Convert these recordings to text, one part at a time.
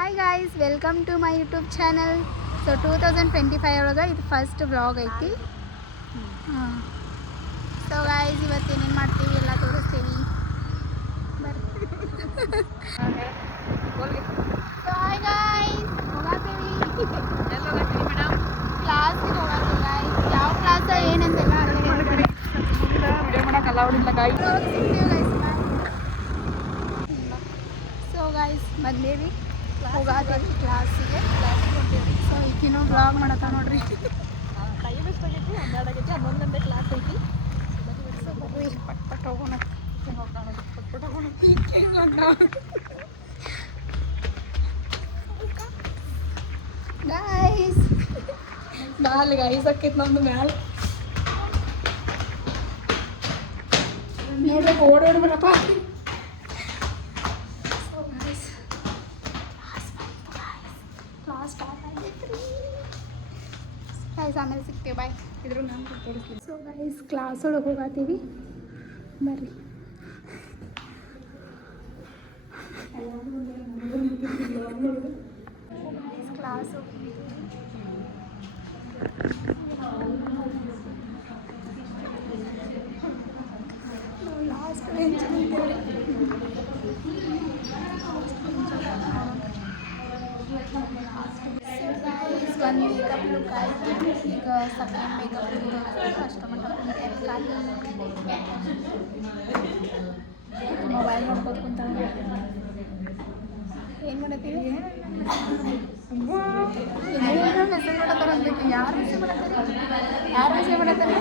Hi guys, welcome to my YouTube channel. So 2025 ಒಳಗೆ ಇದು first vlog ಐತಿ. So guys, ಇವತ್ತು ಏನೇನು ಮಾಡ್ತೀವಿ ಎಲ್ಲ ತೋರಿಸ್ತೀವಿ. ಸೊ ಹಾಯ್ ಗಾಯ್ಸ್, ಹೋಗಾತೀವಿ ಮೇಡಮ್, ಕ್ಲಾಸ್ಗೆ ಹೋಗೋದು ಗಾಯ್ಸ್. ಯಾವ ಕ್ಲಾಸ್ ಏನಂತೆಲ್ಲ ಸೊ ಗಾಯ್ಸ್ ಬಂದೇವಿ, ಹೋಗಾದೇವಿ ಕ್ಲಾಸಿಗೆ. ಸೊ ಈಗಿನೂ ಬ್ಲಾಗ್ ಮಾಡತ್ತ ನೋಡ್ರಿ. ಟೈಮ್ ಎಷ್ಟಾಗೈತಿ? 12 ಆಗೈತಿ. 11 ಗಂಟೆ ಕ್ಲಾಸ್ ಐತಿ. ಸೊ ಬರ್ರಿ ಪಟ್ ಪಟ್ ಹೋಗೋಣ. ಗಾಯ್ಸ್ ಮ್ಯಾಲೆ ಗೈಸ್ ಆಕೈತಿ ನಮ್ದು ಮ್ಯಾಲೆ. ನೋಡ್ಬೇಕು, ಓಡೋಡಿ ಬರಪ್ಪ. ಕ್ಲಾಸ್ ಸ್ಟಾರ್ಟ್ ಆಗೈತ್ರಿ ಗೈಸ್. ಆಮೇಲೆ ಸಿಗ್ತೇವೆ, ಬಾಯ್. ಇದ್ರ ನಾನು ತೋರಿಸ್ತೀನಿ. ಸೊ ಗೈಸ್, ಕ್ಲಾಸ್ ಒಳಗೆ ಹೋಗಾತೀವಿ, ಬರ್ರಿ. ಕ್ಲಾಸ್ ಲಾಸ್ಟ್ ಬೆಂಚ್ ನಿಂತೇವ್ರಿ. ಒಂದು ಮೇಕಪ್ ಲುಕ್ ಆಯಿತು. ಈಗ ಸೆಕೆಂಡ್ ಮೇಕಪ್ ಲುಕ್ ಅಷ್ಟು ಮಟ್ಟ ಮೊಬೈಲ್ ನೋಡ್ಕೋತ ಕುಂತ. ಏನು ಮಾಡತ್ತೀವಿ? ಏನೋ ಮೆಸೇಜ್ ಮಾಡತ್ತಾರ ಅನ್ಬೇಕು. ಯಾರು ಮೆಸೇಜ್ ಮಾಡತ್ತಾರೆ? ಯಾರು ಮೆಸೇಜ್ ಮಾಡತ್ತಾರೆ?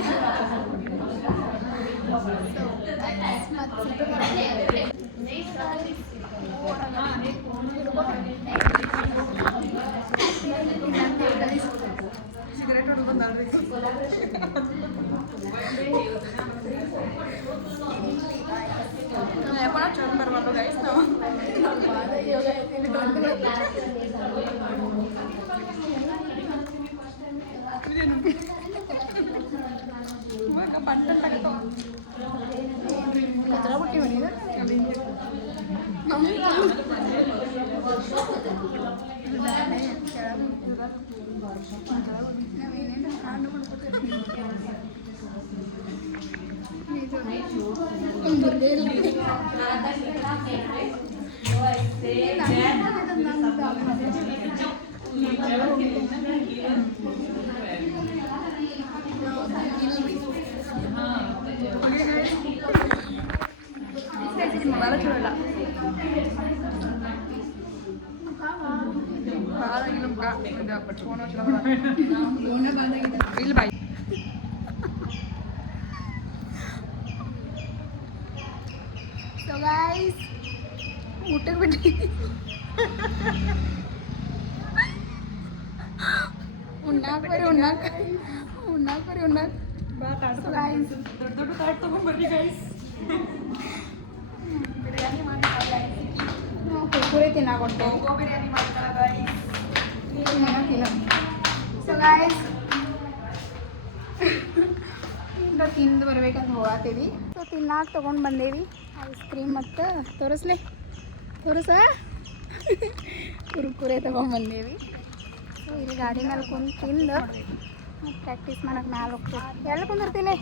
ಸಿಗರೇಟ್ ಹೊಡೆದು ಬಂದಾಳ್ರಿ. ಯಾಕೋ ಚಂದ ಬರ್ಬಾರ್ದು ಗೈಸ್ ನಾವು. ಕಚರ ಬಿಟ್ಟಿವ ನೀನು? ನಾವೇನೇನು ಹಾಡು ಮಾಡ್ಕೊತೀವಿ. ಭಾಳ ಚಲೋ ಇಲ್ಲ. ಭಾಳ ಫೋನ್ ಇಲ್ಲಿ ಬಾಯ್. ಸೊ ಗೈಸ್, ಊಟಕ್ಕೆ ಬಿಟ್ಟು ಉಣ್ಣಾಕ ಬರ್ರಿ, ಉಣ್ಣಾಕ. ಸೊ ಗೈಸ್, ದೊಡ್ಡ ದೊಡ್ಡ ತಾಟ್ ತೊಗೊಂಡ್ಬರ್ರಿ ಗೈಸ್. ಬಿರಿಯಾನಿ ಮಾಡ್ತಾರೆ. ಕುರ್ಕುರೆ ತಿನ್ನಾಕೊಟ್ಟೆ. ಗೋ ಬಿರಿಯಾನಿ ಮಾಡ್ತಾರೆ ಗೈಸ್. ಸೊ ಗೈಸ್, ತಿಂದು ಬರ್ಬೇಕಂತ ಹೋಗಾತೀವಿ. ಸೊ ತಿನ್ನಾಕ ತೊಗೊಂಡು ಬಂದೇವಿ ಐಸ್ ಕ್ರೀಮ್ ಮತ್ತು ತೋರಿಸ ಕುರ್ಕುರೆ ತೊಗೊಂಡು ಬಂದೇವಿ. ಸೊ ಇಲ್ಲಿ ಗಾಡಿ ಮೇಲೆ ಕುಂತು ತಿಂದು ಪ್ರಾಕ್ಟೀಸ್ ಮಾಡಕ್ಕೆ ಮ್ಯಾಲೆ ಹೋಗ್ತೀವಿ. ಎಲ್ಲ ಕುಂದಿರ್ತೀನಿ.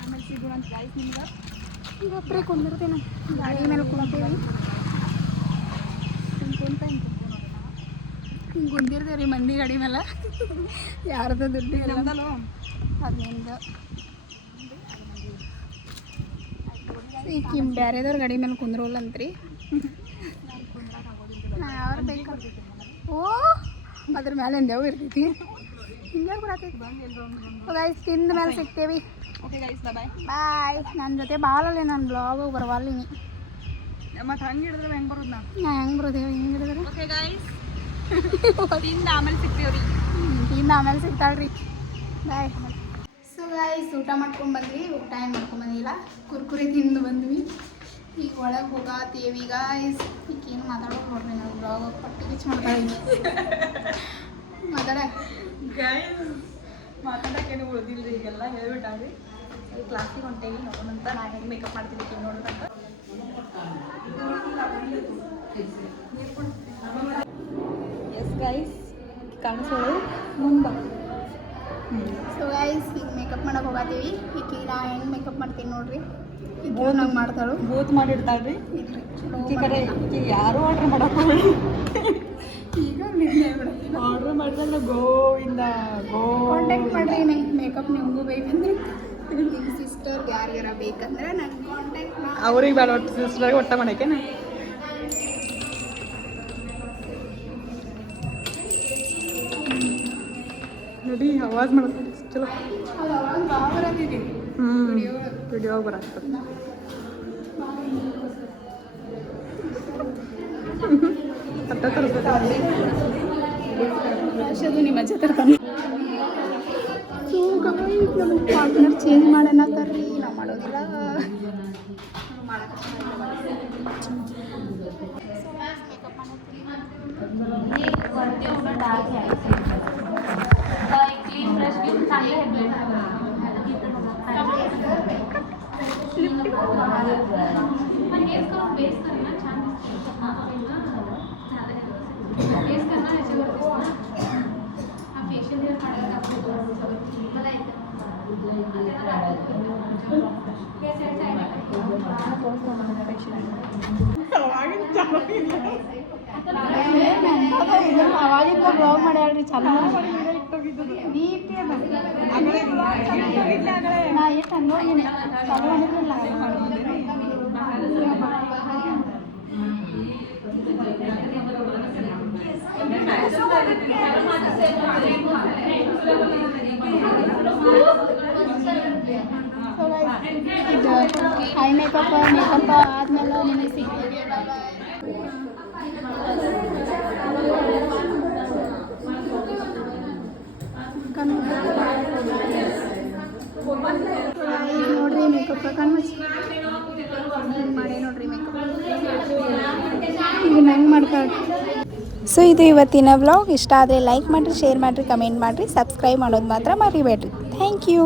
ಆಮೇಲೆ ಸಿಗೋಣ ಅಂತ ಗೈಸ್ ನಿಮ್ಗೆ. ಈಗ ಒಬ್ಬರೇ ಕುಂದಿರ್ತೀನಿ, ಗಾಡಿ ಮೇಲೆ ಕುಂತೀವಿ. ಹಿಂಗೆ ಕುಂದಿರ್ತೀವಿ ರೀ ಮಂದಿ ಗಾಡಿ ಮೇಲೆ. ಯಾರ್ದು ದುಡ್ಡು ನಮ್ದಲ್ಲೋ ಅದ್ರಿಂದ ಈಗ ಬೇರೆದವ್ರ ಗಾಡಿ ಮೇಲೆ ಕುಂದ್ರೋಲ್ಲಂತ್ರಿ. ಯಾರು ಬೇಕು? ಓ, ಅದ್ರ ಮೇಲೆ ಎಂದೇವು ಇರ್ತೈತಿ. ಹಿಂಗೆ ಬರತೈತಿ. ಗೈಸ್, ತಿಂದ ಮೇಲೆ ಸಿಗ್ತೇವಿ. ಓಕೆ ಗೈಸ್, ಬಾಯ್ ಬಾಯ್. ನನ್ನ ಜೊತೆ ಭಾಳಲ್ಲೇ ನನ್ನ ಬ್ಲಾಗು ಬರವಲ್ಲಿನಿ. ಮತ್ತು ಹಂಗೆ ಹಿಡಿದ್ರೆ ಹೆಂಗೆ ಬರೋದು? ನಾ ಹೆಂಗೆ ಬರೋದೇವು? ಹಿಂಗೆ ಹಿಡಿದ್ರೆ ಓಕೆ ಗೈಸ್, ತಿಂದ ಆಮೇಲೆ ಸಿಗ್ತೀವ್ರಿ. ತಿಂದ ಆಮೇಲೆ ಸಿಗ್ತಾಳ್ರಿ. ಬಾಯ್. ಸೊ ಗೈಸ್, ಊಟ ಮಾಡ್ಕೊಂಡು ಬಂದ್ವಿ. ಊಟ ಏನು ಮಾಡ್ಕೊಂಬಂದಿಲ್ಲ, ಕುರ್ಕುರೆ ತಿಂದು ಬಂದ್ವಿ. ಈಗ ಒಳಗೆ ಹೋಗಾತೀವಿ ಗೈಸ್. ಈಗ ಏನು ಮಾತಾಡೋಕೆ ನೋಡ್ರಿ, ನಾವು ಬ್ಲಾಗ್ ಪಟ್ಟಿ ಕಿಚ್ ಮಾಡ್ತಾಳೆ. ಮಾತಾಡ ಗೈಸ್, ಮಾತಾಡೋಕ್ಕೇನು ಉಳಿದಿಲ್ಲ ರೀ. ಈಗೆಲ್ಲ ಹೇಳ್ಬಿಟ್ಟಾರಿ. ಕ್ಲಾಸಿಗೆ ಹೊಂಟೇವಿ. ನೋಡೋಣಂತ. ನಾ ಹೆಂಗೆ ಮೇಕಪ್ ಮಾಡ್ತೀನಿ ನೋಡೋಣಂತ. ಮುಂದೆ ಸೊ ಗೈಸ್ ಈಗ ಮೇಕಪ್ ಮಾಡಕ್ಕೆ ಹೋಗತ್ತೀವಿ ಈಗ ನಾ ಹೆಂಗೆ ಮೇಕಪ್ ಮಾಡ್ತೀನಿ ನೋಡ್ರಿ ಈಗ ನಂಗೆ ಮಾಡ್ತಾಳು ಬೂತ್ ಮಾಡಿರ್ತಾಳ್ರಿ ಇಲ್ರಿ ಚಲೋ ಈ ಕಡೆ ಈಗ ಯಾರು ಆರ್ಡ್ರ್ ಮಾಡಕ್ಕೆ ಈಗ ನಿರ್ಣಯ ಬಿಡ್ತೀನಿ ಆರ್ಡ್ರ್ ಮಾಡಿದ್ರೆ ಗೋವಿಂದ ಕಾಂಟ್ಯಾಕ್ಟ್ ಮಾಡಿರಿ ನಂಗೆ ಮೇಕಪ್ ನಿಮಗೂ ಬೇಕಂದ್ರೆ ನಿಮ್ಮ ಸಿಸ್ಟರ್ ಯಾರ್ಯಾರ ಬೇಕಂದ್ರೆ ನಂಗೆ ಕಾಂಟ್ಯಾಕ್ಟ್ ಮಾಡಿ ಅವ್ರಿಗೆ ಬೇಡ ಒಟ್ಟು ಸಿಸ್ಟರ್ಗೆ ಒಟ್ಟ ಮಾಡಕ್ಕೇನ ನೋಡಿ ಆವಾಜ್ ಮಾಡ್ತಾರೆ ಚಲೋ ಅದು ಅವಾಗ ಬರತ್ತಿದ್ದೀವಿ ವಿಡಿಯೋ ಬರಾಕ್ತದೆ ಅಟ್ಟ ತರಿಸ್ತಾರೆ ಅದು ನಿಮ್ಮ ಅಜ್ಜ ತರ್ತಾನೆ ಸೊ ಗೈಸ್ ನಮ್ಮ ಪಾರ್ಟ್ನರ್ ಚೇಂಜ್ ಮಾಡೋಣ ತರ್ರಿ ನಾವು ಮಾಡೋದಿಲ್ಲ ಅವಾಗಿಂದ ಬ್ಲಾಗ್ ಮಾಡ್ಯಾಳ್ರಿ ಚಲೋ ನೀಟಿ ನಾ ಎಷ್ಟು ಅನ್ನೋದಿನಿ ಚಲೋ ಮಾಡಿದ್ರಲ್ಲ ಇದು ಐ ಮೇಕಪ್ ಆದ್ಮೇಲೆ ನಿಮಗೆ ಸಿಗ್ತೀವಿ ನೋಡ್ರಿ ಮೇಕಪ್ ಕಣ್ಮುಚ್ಚಿ ಮಾಡಿ ನೋಡ್ರಿ ಮೇಕಪ್ ಈಗ ನಂಗೆ ಮಾಡ್ತಾರೆ ಸೊ ಇದು ಇವತ್ತಿನ ವ್ಲಾಗ್ ಇಷ್ಟ ಆದರೆ ಲೈಕ್ ಮಾಡಿರಿ ಶೇರ್ ಮಾಡಿರಿ ಕಮೆಂಟ್ ಮಾಡಿರಿ ಸಬ್ಸ್ಕ್ರೈಬ್ ಮಾಡೋದು ಮಾತ್ರ ಮರಿಬೇಡ್ರಿ ಥ್ಯಾಂಕ್ ಯು